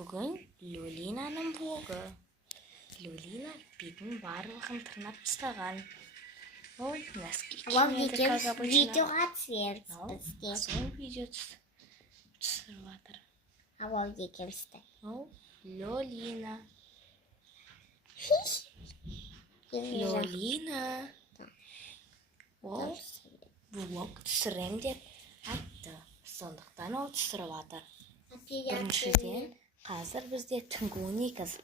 Бүгін Лолинаның влогы. Лолина бетін барлығын тырнап тастаған. Ой, носки киінеді, как обычно. Видеоға түсіреміз бізде. Сол видео түсіріп жатыр. Алау екемізді. Лолина. Лолина. Ол влог түсірем деп айтты. Сондықтан ол түсіріп жатыр. Біріншіден, қазір бізде түнгі 12.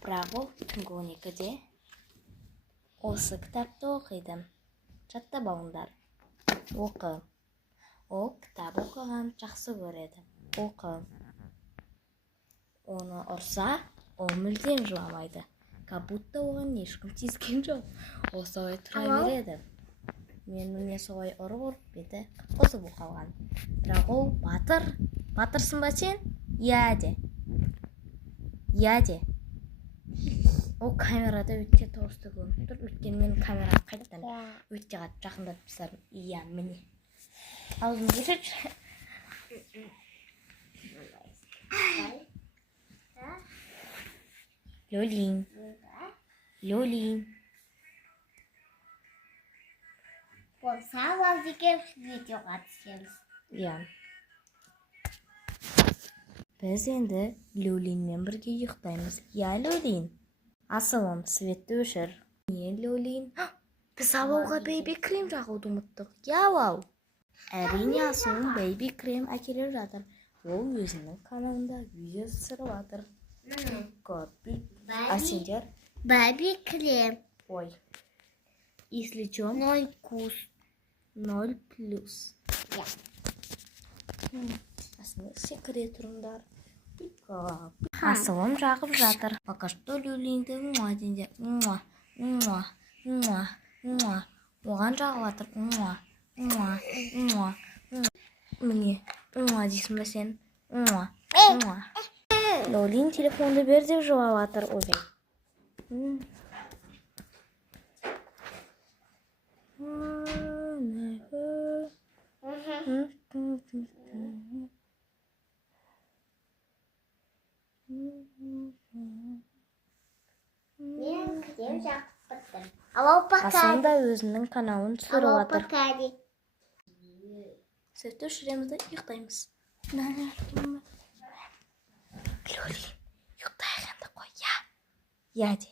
Бірақ ол түнгі 12-де осы кітапты оқиды. Жаттап алыңдар. Оқы. Ол кітап оқыған жақсы көреді. Оқы. Оны ұрса, ол мүлдем жыламайды. Как будто оған ешкім тиіскен жоқ. Ол солай тұра береді. Мен міне солай ұрып беті қосып қалған. Бірақ ол батыр. Батырсың ба сен? Я де. Ол камерада өтте тоғысты көрініп тұр. Өткен мен камераға қайттан өтте қатты жақындап тастадым. Иә, міне. Аузын кешірші. Лолин. Болса, алау екеміз видеоға түсіреміз. Иә. Біз енді Лолинмен бірге ұйықтаймыз. Я, Лолин. Асылым, светті өшір. Не, Лолин? Біз алауға бейби крем жағуды ұмыттық. Я, алау. Әрине Асылым бейби крем әкеліп жатыр. Ол өзінің каналында видео түсіріп жатыр. Көрпі. А сендер? Бэби крем. Ой. Если чё? 0 вкус. 0 плюс. Я. Асылым секрет тұрыңдар. Асылым жағып жатыр. Пока что Лолинді муа дейінде. Муа. Оған жағып жатыр. Муа. Міне. Муа дейсің бе сен? Муа. Лолин телефонды бер деп жылап жатыр. Ой. Мен крем жағып біттім. Алау пока. Асылым өзінің каналын түсіріп Алау жатыр. пока де. Сәтті өшіреміз де ұйықтаймыз. Лолин, ұйықтайғанды қой, я де.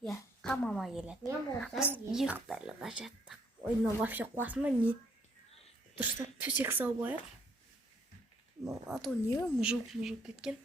Я, қамама келеді. Мен болсам Ұйықтайлыға жаттық. Ой, но вообще қуасың ба, не? Дұрыстап төсек салып қояр. А то не мұжып кеткен.